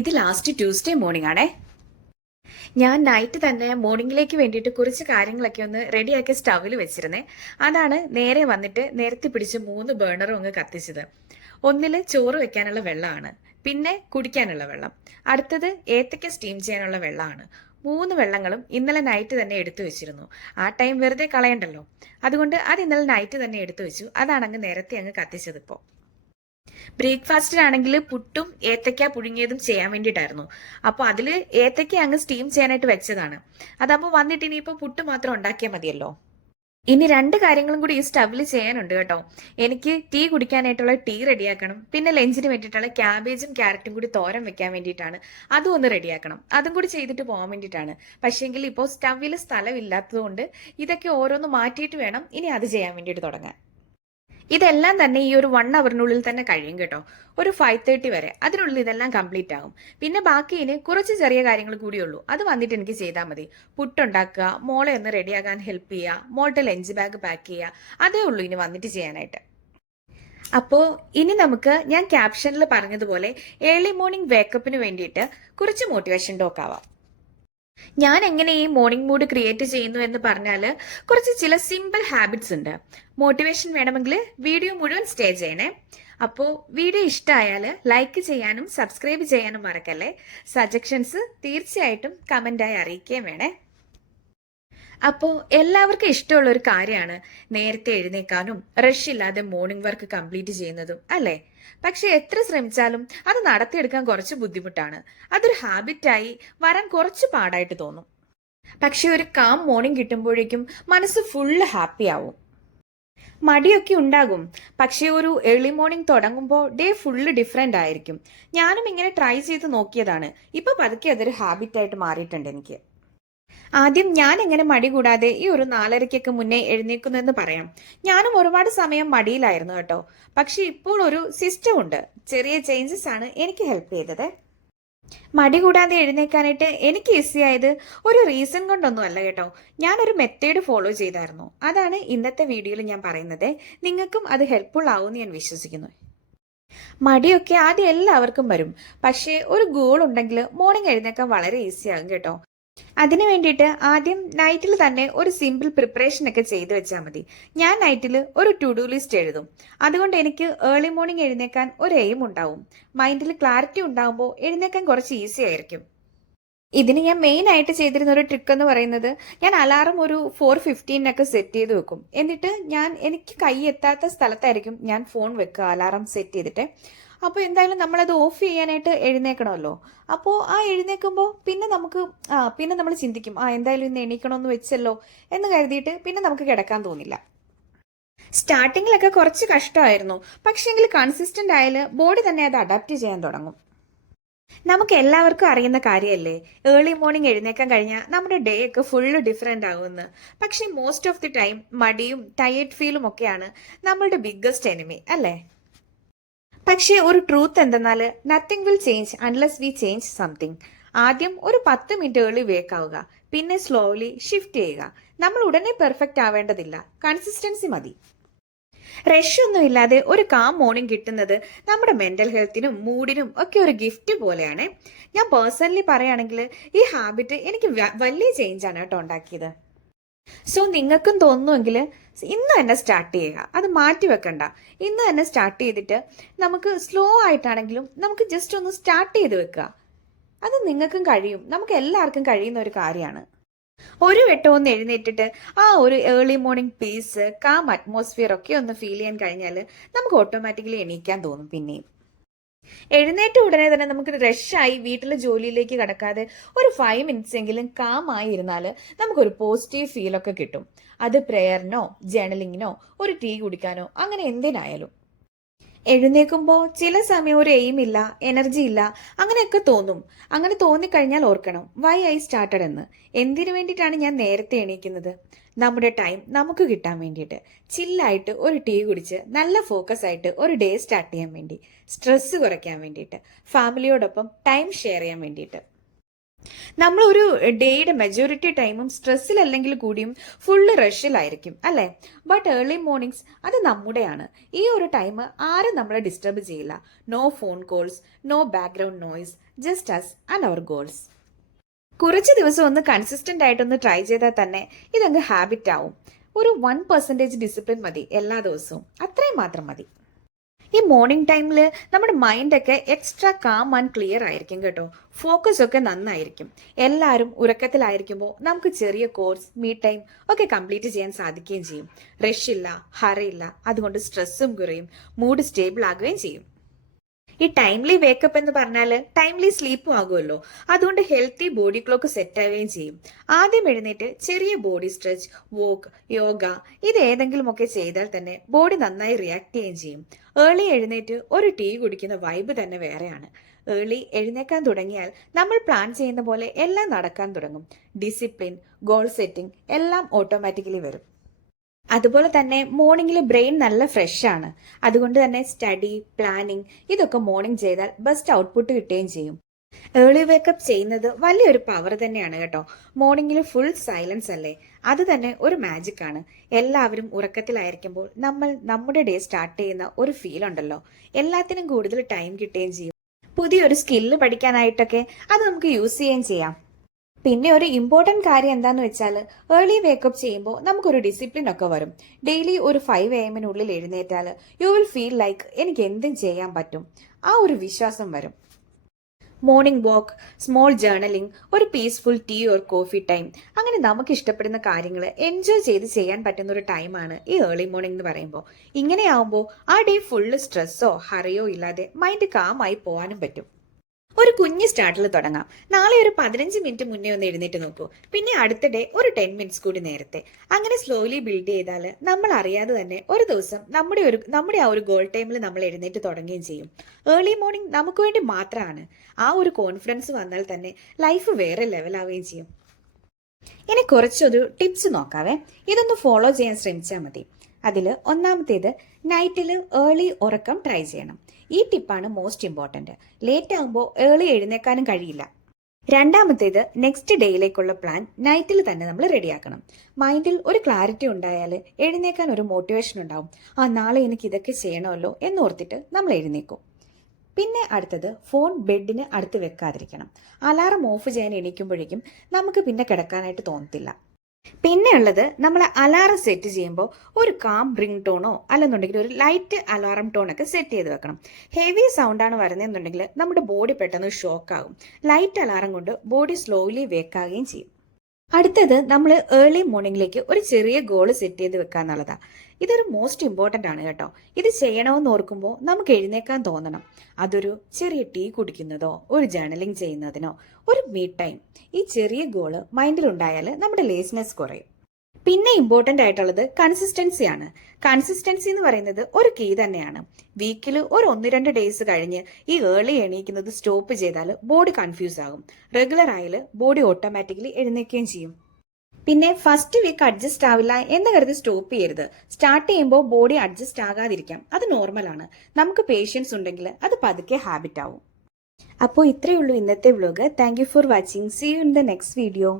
ഇത് last Tuesday morning ആണേ. ഞാൻ നൈറ്റ് തന്നെ മോർണിംഗിലേക്ക് വേണ്ടിയിട്ട് കുറച്ച് കാര്യങ്ങളൊക്കെ ഒന്ന് റെഡിയാക്കി സ്റ്റവിൽ വെച്ചിരുന്നേ. അതാണ് നേരെ വന്നിട്ട് നേരത്തെ പിടിച്ച് 3 ബേണറും അങ്ങ് കത്തിച്ചത്. ഒന്നിൽ ചോറ് വെക്കാനുള്ള വെള്ളമാണ്, പിന്നെ കുടിക്കാനുള്ള വെള്ളം, അടുത്തത് ഏത്തയ്ക്ക സ്റ്റീം ചെയ്യാനുള്ള വെള്ളമാണ്. 3 വെള്ളങ്ങളും ഇന്നലെ നൈറ്റ് തന്നെ എടുത്തു വെച്ചിരുന്നു. ആ ടൈം വെറുതെ കളയണ്ടല്ലോ, അതുകൊണ്ട് അത് ഇന്നലെ നൈറ്റ് തന്നെ എടുത്തു വെച്ചു. അതാണ് അങ്ങ് നേരത്തെ അങ്ങ് കത്തിച്ചത്. ഇപ്പോൾ ബ്രേക്ക്ഫാസ്റ്റിനാണെങ്കിൽ പുട്ടും ഏത്തയ്ക്ക പുഴുങ്ങിയതും ചെയ്യാൻ വേണ്ടിയിട്ടായിരുന്നു. അപ്പോൾ അതിൽ ഏത്തയ്ക്ക അങ്ങ് സ്റ്റീം ചെയ്യാനായിട്ട് വെച്ചതാണ്. അതാകുമ്പോൾ വന്നിട്ട് ഇനിയിപ്പോൾ പുട്ട് മാത്രം ഉണ്ടാക്കിയാൽ മതിയല്ലോ. ഇനി 2 കാര്യങ്ങളും കൂടി ഈ സ്റ്റവിൽ ചെയ്യാനുണ്ട് കേട്ടോ. എനിക്ക് ടീ കുടിക്കാനായിട്ടുള്ള ടീ റെഡിയാക്കണം, പിന്നെ ലഞ്ചിന് വേണ്ടിയിട്ടുള്ള ക്യാബേജും ക്യാരറ്റും കൂടി തോരൻ വെക്കാൻ വേണ്ടിയിട്ടാണ്. അതും ഒന്ന് റെഡിയാക്കണം. അതും കൂടി ചെയ്തിട്ട് പോകാൻ വേണ്ടിയിട്ടാണ്. പക്ഷേങ്കിൽ ഇപ്പോൾ സ്റ്റവിൽ സ്ഥലമില്ലാത്തതുകൊണ്ട് ഇതൊക്കെ ഓരോന്ന് മാറ്റിയിട്ട് വേണം ഇനി അത് ചെയ്യാൻ വേണ്ടിയിട്ട് തുടങ്ങാൻ. ഇതെല്ലാം തന്നെ ഈ ഒരു 1 അവറിനുള്ളിൽ തന്നെ കഴിയും കേട്ടോ. ഒരു 5:30 വരെ അതിനുള്ളിൽ ഇതെല്ലാം കംപ്ലീറ്റ് ആകും. പിന്നെ ബാക്കി ഇനി കുറച്ച് ചെറിയ കാര്യങ്ങൾ കൂടിയുള്ളൂ. അത് വന്നിട്ട് എനിക്ക് ചെയ്താൽ മതി. പുട്ടുണ്ടാക്കുക, മോളെ ഒന്ന് റെഡിയാകാൻ ഹെൽപ്പ് ചെയ്യുക, മോളുടെ ലഞ്ച് ബാഗ് പാക്ക് ചെയ്യുക, അതേ ഉള്ളൂ ഇനി വന്നിട്ട് ചെയ്യാനായിട്ട്. അപ്പോൾ ഇനി നമുക്ക് ഞാൻ ക്യാപ്ഷനിൽ പറഞ്ഞതുപോലെ ഏർലി മോർണിംഗ് വേക്കപ്പിന് വേണ്ടിയിട്ട് കുറച്ച് മോട്ടിവേഷൻ ടോക്ക് ആവാം. ഞാൻ എങ്ങനെ ഈ മോർണിംഗ് മൂഡ് ക്രിയേറ്റ് ചെയ്യുന്നു എന്ന് പറഞ്ഞാൽ കുറച്ച് ചില സിമ്പിൾ ഹാബിറ്റ്സ് ഉണ്ട്. മോട്ടിവേഷൻ വേണമെങ്കിൽ വീഡിയോ മുഴുവൻ സ്റ്റേ ചെയ്യണേ. അപ്പോൾ വീഡിയോ ഇഷ്ടമായാൽ ലൈക്ക് ചെയ്യാനും സബ്സ്ക്രൈബ് ചെയ്യാനും മറക്കല്ലേ. സജഷൻസ് തീർച്ചയായിട്ടും കമൻ്റായി അറിയിക്കുകയും വേണേ. അപ്പോൾ എല്ലാവർക്കും ഇഷ്ടമുള്ള ഒരു കാര്യമാണ് നേരത്തെ എഴുന്നേക്കാനും റഷ് ഇല്ലാതെ മോർണിംഗ് വർക്ക് കംപ്ലീറ്റ് ചെയ്യുന്നതും അല്ലേ? പക്ഷെ എത്ര ശ്രമിച്ചാലും അത് നടത്തിയെടുക്കാൻ കുറച്ച് ബുദ്ധിമുട്ടാണ്. അതൊരു ഹാബിറ്റായി വരാൻ കുറച്ച് പാടായിട്ട് തോന്നും. പക്ഷെ ഒരു കാം മോർണിംഗ് കിട്ടുമ്പോഴേക്കും മനസ്സ് ഫുള്ള് ഹാപ്പി ആവും. മടിയൊക്കെ ഉണ്ടാകും, പക്ഷെ ഒരു ഏർലി മോർണിംഗ് തുടങ്ങുമ്പോൾ ഡേ ഫുള്ള് ഡിഫറെൻ്റ് ആയിരിക്കും. ഞാനും ഇങ്ങനെ ട്രൈ ചെയ്ത് നോക്കിയതാണ്. ഇപ്പൊ പതുക്കെ അതൊരു ഹാബിറ്റായിട്ട് മാറിയിട്ടുണ്ട് എനിക്ക്. ആദ്യം ഞാൻ എങ്ങനെ മടി കൂടാതെ ഈ ഒരു 4:30 മുന്നേ എഴുന്നേക്കുന്നെന്ന് പറയാം. ഞാനും ഒരുപാട് സമയം മടിയിലായിരുന്നു കേട്ടോ. പക്ഷെ ഇപ്പോൾ ഒരു സിസ്റ്റം ഉണ്ട്. ചെറിയ ചേഞ്ചസ് ആണ് എനിക്ക് ഹെൽപ്പ് ചെയ്തത്. മടി കൂടാതെ എഴുന്നേക്കാനായിട്ട് എനിക്ക് ഈസി ആയത് ഒരു റീസൺ കൊണ്ടൊന്നും അല്ല കേട്ടോ. ഞാനൊരു മെത്തേഡ് ഫോളോ ചെയ്തായിരുന്നു. അതാണ് ഇന്നത്തെ വീഡിയോയിൽ ഞാൻ പറയുന്നത്. നിങ്ങൾക്കും അത് ഹെൽപ്ഫുൾ ആവുമെന്ന് ഞാൻ വിശ്വസിക്കുന്നു. മടിയൊക്കെ ആദ്യം എല്ലാവർക്കും വരും, പക്ഷേ ഒരു ഗോൾ ഉണ്ടെങ്കിൽ മോർണിംഗ് എഴുന്നേക്കാൻ വളരെ ഈസി ആകും കേട്ടോ. അതിനു വേണ്ടിയിട്ട് ആദ്യം നൈറ്റിൽ തന്നെ ഒരു സിമ്പിൾ പ്രിപ്പറേഷൻ ഒക്കെ ചെയ്തു വെച്ചാൽ മതി. ഞാൻ നൈറ്റിൽ ഒരു ടു ഡു ലിസ്റ്റ് എഴുതും. അതുകൊണ്ട് എനിക്ക് ഏർലി മോർണിംഗ് എഴുന്നേക്കാൻ ഒരു എയിം ഉണ്ടാവും. മൈൻഡിൽ ക്ലാരിറ്റി ഉണ്ടാകുമ്പോൾ എഴുന്നേക്കാൻ കുറച്ച് ഈസി ആയിരിക്കും. ഇതിന് ഞാൻ മെയിൻ ആയിട്ട് ചെയ്തിരുന്ന ഒരു ട്രിക്ക് എന്ന് പറയുന്നത്, ഞാൻ അലാറം ഒരു 4:15 സെറ്റ് ചെയ്ത് വെക്കും. എന്നിട്ട് എനിക്ക് കൈ എത്താത്ത സ്ഥലത്തായിരിക്കും ഞാൻ ഫോൺ വെക്കുക, അലാറം സെറ്റ് ചെയ്തിട്ട്. അപ്പോൾ എന്തായാലും നമ്മളത് ഓഫ് ചെയ്യാനായിട്ട് എഴുന്നേക്കണമല്ലോ. അപ്പോൾ ആ എഴുന്നേക്കുമ്പോൾ പിന്നെ നമ്മൾ ചിന്തിക്കും, എന്തായാലും ഇന്ന് എണീക്കണമെന്ന് വെച്ചല്ലോ എന്ന് കരുതിയിട്ട് പിന്നെ നമുക്ക് കിടക്കാൻ തോന്നില്ല. സ്റ്റാർട്ടിങ്ങിലൊക്കെ കുറച്ച് കഷ്ടമായിരുന്നു, പക്ഷേങ്കിൽ കൺസിസ്റ്റന്റ് ആയാൽ ബോഡി തന്നെ അത് അഡാപ്റ്റ് ചെയ്യാൻ തുടങ്ങും. നമുക്ക് എല്ലാവർക്കും അറിയുന്ന കാര്യമല്ലേ, ഏർലി മോർണിംഗ് എഴുന്നേക്കാൻ കഴിഞ്ഞാൽ നമ്മുടെ ഡേ ഒക്കെ ഫുള്ള് ഡിഫറെൻ്റ് ആകുമെന്ന്. പക്ഷേ മോസ്റ്റ് ഓഫ് ദി ടൈം മടിയും ടയേർഡ് ഫീലും ഒക്കെയാണ് നമ്മളുടെ ബിഗ്ഗസ്റ്റ് എനിമി അല്ലേ? പക്ഷേ ഒരു ട്രൂത്ത് എന്തെന്നാൽ, nothing will change unless we change something. ആദ്യം ഒരു 10 മിനിറ്റ് ഏർലി വേക്ക് ആവുക, പിന്നെ സ്ലോലി ഷിഫ്റ്റ് ചെയ്യുക. നമ്മൾ ഉടനെ പെർഫെക്റ്റ് ആവേണ്ടതില്ല, കൺസിസ്റ്റൻസി മതി. റഷ് ഒന്നും ഇല്ലാതെ ഒരു കാം മോർണിംഗ് കിട്ടുന്നത് നമ്മുടെ മെന്റൽ ഹെൽത്തിനും മൂഡിനും ഒക്കെ ഒരു ഗിഫ്റ്റ് പോലെയാണ്. ഞാൻ പേഴ്സണലി പറയുകയാണെങ്കിൽ ഈ ഹാബിറ്റ് എനിക്ക് വലിയ ചേഞ്ച് ആണ് കേട്ടോ ഉണ്ടാക്കിയത്. സോ നിങ്ങൾക്കും തോന്നുമെങ്കിൽ ഇന്ന് തന്നെ സ്റ്റാർട്ട് ചെയ്യുക, അത് മാറ്റി വെക്കണ്ട. ഇന്ന് തന്നെ സ്റ്റാർട്ട് ചെയ്തിട്ട് നമുക്ക് സ്ലോ ആയിട്ടാണെങ്കിലും നമുക്ക് ജസ്റ്റ് ഒന്ന് സ്റ്റാർട്ട് ചെയ്ത് വെക്കുക. അത് നിങ്ങൾക്കും കഴിയും, നമുക്ക് എല്ലാവർക്കും കഴിയുന്ന ഒരു കാര്യമാണ്. ഒരു വട്ടം ഒന്ന് എഴുന്നേറ്റിട്ട് ആ ഒരു early morning peace, calm atmosphere ഒക്കെ ഒന്ന് ഫീൽ ചെയ്യാൻ കഴിഞ്ഞാൽ നമുക്ക് ഓട്ടോമാറ്റിക്കലി എണീക്കാൻ തോന്നും. പിന്നെയും എഴുന്നേറ്റ ഉടനെ തന്നെ നമുക്ക് റഷായി വീട്ടിലെ ജോലിയിലേക്ക് കടക്കാതെ ഒരു 5 മിനിറ്റ്സ് എങ്കിലും കാമായി ഇരുന്നാൽ നമുക്കൊരു പോസിറ്റീവ് ഫീലൊക്കെ കിട്ടും. അത് പ്രെയറിനോ ജേണലിങ്ങിനോ ഒരു ടീ കുടിക്കാനോ അങ്ങനെ എന്തിനായാലും. എഴുന്നേക്കുമ്പോൾ ചില സമയം ഒരു എയിം ഇല്ല, എനർജി ഇല്ല, അങ്ങനെയൊക്കെ തോന്നും. അങ്ങനെ തോന്നിക്കഴിഞ്ഞാൽ ഓർക്കണം, വൈ ഐ സ്റ്റാർട്ടഡ് എന്ന്. എന്തിനു വേണ്ടിയിട്ടാണ് ഞാൻ നേരത്തെ എണീക്കുന്നത്? നമ്മുടെ ടൈം നമുക്ക് കിട്ടാൻ വേണ്ടിയിട്ട്, ചില്ലായിട്ട് ഒരു ടീ കുടിച്ച് നല്ല ഫോക്കസ് ആയിട്ട് ഒരു ഡേ സ്റ്റാർട്ട് ചെയ്യാൻ വേണ്ടി, സ്ട്രെസ് കുറയ്ക്കാൻ വേണ്ടിയിട്ട്, ഫാമിലിയോടൊപ്പം ടൈം ഷെയർ ചെയ്യാൻ വേണ്ടിയിട്ട്. നമ്മളൊരു ഡേയുടെ മെജോറിറ്റി ടൈമും സ്ട്രെസ്സിലല്ലെങ്കിൽ കൂടിയും ഫുള്ള് റഷിലായിരിക്കും അല്ലേ? ബട്ട് ഏർലി മോർണിംഗ്സ് അത് നമ്മുടെയാണ്. ഈ ഒരു ടൈം ആരും നമ്മളെ ഡിസ്റ്റർബ് ചെയ്യില്ല. No phone calls, no background noise, just us and our goals. കുറച്ച് ദിവസം ഒന്ന് കൺസിസ്റ്റന്റ് ആയിട്ടൊന്ന് ട്രൈ ചെയ്താൽ തന്നെ ഇതങ്ങ് ഹാബിറ്റ് ആവും. ഒരു 1% ഡിസിപ്ലിൻ മതി എല്ലാ ദിവസവും, അത്രയും മാത്രം മതി. ഈ മോർണിംഗ് ടൈമിൽ നമ്മുടെ മൈൻഡൊക്കെ എക്സ്ട്രാ കാം ആൻഡ് ക്ലിയർ ആയിരിക്കും കേട്ടോ. ഫോക്കസ് ഒക്കെ നന്നായിരിക്കും. എല്ലാവരും ഉറക്കത്തിലായിരിക്കുമ്പോൾ നമുക്ക് ചെറിയ കോഴ്സ് മീ ടൈം ഒക്കെ കംപ്ലീറ്റ് ചെയ്യാൻ സാധിക്കുകയും ചെയ്യും. റഷില്ല, ഹറിയില്ല, അതുകൊണ്ട് സ്ട്രെസ്സും കുറയും, മൂഡ് സ്റ്റേബിൾ ആകുകയും ചെയ്യും. ഈ ടൈംലി വേക്കപ്പ് എന്ന് പറഞ്ഞാൽ ടൈംലി സ്ലീപ്പും ആകുമല്ലോ. അതുകൊണ്ട് ഹെൽത്തി ബോഡി ക്ലോക്ക് സെറ്റ് ആവുകയും ചെയ്യും. ആദ്യം എഴുന്നേറ്റ് ചെറിയ ബോഡി സ്ട്രെച്ച്, വോക്ക്, യോഗ ഇത് ഏതെങ്കിലുമൊക്കെ ചെയ്താൽ തന്നെ ബോഡി നന്നായി റിയാക്ട് ചെയ്യുകയും ചെയ്യും. ഏർലി എഴുന്നേറ്റ് ഒരു ടീ കുടിക്കുന്ന വൈബ് തന്നെ വേറെയാണ്. ഏർലി എഴുന്നേക്കാൻ തുടങ്ങിയാൽ നമ്മൾ പ്ലാൻ ചെയ്യുന്ന പോലെ എല്ലാം നടക്കാൻ തുടങ്ങും. ഡിസിപ്ലിൻ, ഗോൾ സെറ്റിംഗ് എല്ലാം ഓട്ടോമാറ്റിക്കലി വരും. അതുപോലെ തന്നെ മോർണിംഗിൽ ബ്രെയിൻ നല്ല ഫ്രഷ് ആണ്. അതുകൊണ്ട് തന്നെ സ്റ്റഡി, പ്ലാനിങ് ഇതൊക്കെ മോർണിംഗ് ചെയ്താൽ ബെസ്റ്റ് ഔട്ട്പുട്ട് കിട്ടുകയും ചെയ്യും. ഏർലി വേക്കപ്പ് ചെയ്യുന്നത് വലിയൊരു പവർ തന്നെയാണ് കേട്ടോ. മോർണിംഗിൽ ഫുൾ സൈലൻസ് അല്ലേ, അത് തന്നെ ഒരു മാജിക് ആണ്. എല്ലാവരും ഉറക്കത്തിലായിരിക്കുമ്പോൾ നമ്മൾ നമ്മുടെ ഡേ സ്റ്റാർട്ട് ചെയ്യുന്ന ഒരു ഫീൽ ഉണ്ടല്ലോ, എല്ലാത്തിനും കൂടുതൽ ടൈം കിട്ടുകയും ചെയ്യും. പുതിയൊരു സ്കില്ല് പഠിക്കാനായിട്ടൊക്കെ അത് നമുക്ക് യൂസ് ചെയ്യുകയും ചെയ്യാം. പിന്നെ ഒരു ഇമ്പോർട്ടൻറ്റ് കാര്യം എന്താന്ന് വെച്ചാൽ ഏർലി വേക്കപ്പ് ചെയ്യുമ്പോൾ നമുക്കൊരു ഡിസിപ്ലിൻ ഒക്കെ വരും. ഡെയിലി ഒരു 5 AM എഴുന്നേറ്റാൽ യു വിൽ ഫീൽ ലൈക്ക് എനിക്ക് എന്തും ചെയ്യാൻ പറ്റും, ആ ഒരു വിശ്വാസം വരും. മോർണിംഗ് വാക്ക്, സ്മോൾ ജേർണലിംഗ്, ഒരു peaceful tea or coffee time, അങ്ങനെ നമുക്ക് ഇഷ്ടപ്പെടുന്ന കാര്യങ്ങൾ എൻജോയ് ചെയ്ത് ചെയ്യാൻ പറ്റുന്ന ഒരു ടൈമാണ് ഈ ഏർലി മോർണിംഗ് എന്ന് പറയുമ്പോൾ. ഇങ്ങനെയാവുമ്പോൾ ആ ഡേ ഫുള്ള് സ്ട്രെസ്സോ ഹറിയോ ഇല്ലാതെ മൈൻഡ് കാമായി പോകാനും പറ്റും. ഒരു കുഞ്ഞ് സ്റ്റാർട്ടിൽ തുടങ്ങാം. നാളെ ഒരു 15 മിനിറ്റ് മുന്നേ ഒന്ന് എഴുന്നേറ്റ് നോക്കൂ. പിന്നെ അടുത്ത ഡേ ഒരു 10 മിനിറ്റ്സ് കൂടി നേരത്തെ. അങ്ങനെ സ്ലോലി ബിൽഡ് ചെയ്താൽ നമ്മൾ അറിയാതെ തന്നെ ഒരു ദിവസം നമ്മുടെ ആ ഒരു ഗോൾ ടൈമിൽ നമ്മൾ എഴുന്നേറ്റ് തുടങ്ങുകയും ചെയ്യും. ഏർലി മോർണിംഗ് നമുക്ക് വേണ്ടി മാത്രമാണ്. ആ ഒരു കോൺഫിഡൻസ് വന്നാൽ തന്നെ ലൈഫ് വേറെ ലെവലാവുകയും ചെയ്യും. ഇനി കുറച്ചൊരു ടിപ്സ് നോക്കാവേ. ഇതൊന്ന് ഫോളോ ചെയ്യാൻ ശ്രമിച്ചാൽ മതി. അതിൽ ഒന്നാമത്തേത്, നൈറ്റിൽ ഏർലി ഉറക്കം ട്രൈ ചെയ്യണം. ഈ ടിപ്പാണ് മോസ്റ്റ് ഇമ്പോർട്ടൻറ്റ്. ലേറ്റ് ആകുമ്പോൾ ഏർലി എഴുന്നേക്കാനും കഴിയില്ല. രണ്ടാമത്തേത്, നെക്സ്റ്റ് ഡേയിലേക്കുള്ള പ്ലാൻ നൈറ്റിൽ തന്നെ നമ്മൾ റെഡിയാക്കണം. മൈൻഡിൽ ഒരു ക്ലാരിറ്റി ഉണ്ടായാൽ എഴുന്നേക്കാൻ ഒരു മോട്ടിവേഷൻ ഉണ്ടാവും. നാളെ എനിക്ക് ഇതൊക്കെ ചെയ്യണമല്ലോ എന്നോർത്തിട്ട് നമ്മൾ എഴുന്നേക്കും. പിന്നെ അടുത്തത്, ഫോൺ ബെഡിന് അടുത്ത് വെക്കാതിരിക്കണം. അലാറം ഓഫ് ചെയ്യാൻ എണീക്കുമ്പോഴേക്കും നമുക്ക് പിന്നെ കിടക്കാനായിട്ട് തോന്നത്തില്ല. പിന്നെ ഉള്ളത്, നമ്മൾ അലാറം സെറ്റ് ചെയ്യുമ്പോൾ ഒരു കാം റിംഗ് ടോണോ അല്ലെന്നുണ്ടെങ്കിൽ ഒരു ലൈറ്റ് അലാറം ടോണൊക്കെ സെറ്റ് ചെയ്ത് വെക്കണം. ഹെവി സൗണ്ടാണ് വരുന്നതെന്നുണ്ടെങ്കിൽ നമ്മുടെ ബോഡി പെട്ടെന്ന് ഷോക്ക് ആകും. ലൈറ്റ് അലാറം കൊണ്ട് ബോഡി സ്ലോലി വേക്കാകുകയും ചെയ്യും. അടുത്തത്, നമ്മൾ ഏർലി മോർണിംഗിലേക്ക് ഒരു ചെറിയ ഗോൾ സെറ്റ് ചെയ്ത് വെക്കുക എന്നുള്ളതാണ്. ഇതൊരു മോസ്റ്റ് ഇമ്പോർട്ടൻ്റ് ആണ് കേട്ടോ. ഇത് ചെയ്യണമെന്ന് ഓർക്കുമ്പോൾ നമുക്ക് എഴുന്നേക്കാൻ തോന്നണം. അതൊരു ചെറിയ ടീ കുടിക്കുന്നതോ ഒരു ജേർണലിംഗ് ചെയ്യുന്നതിനോ ഒരു മീ ടൈം. ഈ ചെറിയ ഗോള് മൈൻഡിൽ ഉണ്ടായാൽ നമ്മുടെ ലേസിനെസ് കുറയും. പിന്നെ ഇമ്പോർട്ടൻ്റ് ആയിട്ടുള്ളത് കൺസിസ്റ്റൻസിയാണ്. കൺസിസ്റ്റൻസി എന്ന് പറയുന്നത് ഒരു കീ തന്നെയാണ്. വീക്കിൽ ഒരു 1-2 ഡേയ്സ് കഴിഞ്ഞ് ഈ ഏർലി എണീക്കുന്നത് സ്റ്റോപ്പ് ചെയ്താൽ ബോഡി കൺഫ്യൂസ് ആകും. റെഗുലർ ആയാൽ ബോഡി ഓട്ടോമാറ്റിക്കലി എഴുന്നേൽക്കുകയും ചെയ്യും. പിന്നെ ഫസ്റ്റ് വീക്ക് അഡ്ജസ്റ്റ് ആവില്ല എന്ന് കരുതി സ്റ്റോപ്പ് ചെയ്യരുത്. സ്റ്റാർട്ട് ചെയ്യുമ്പോൾ ബോഡി അഡ്ജസ്റ്റ് ആകാതിരിക്കാം, അത് നോർമലാണ്. നമുക്ക് പേഷ്യൻസ് ഉണ്ടെങ്കിൽ അത് പതുക്കെ ഹാബിറ്റ് ആവും. അപ്പോൾ ഇത്രയേ ഉള്ളൂ ഇന്നത്തെ vlog. Thank you for watching. See you in the next video.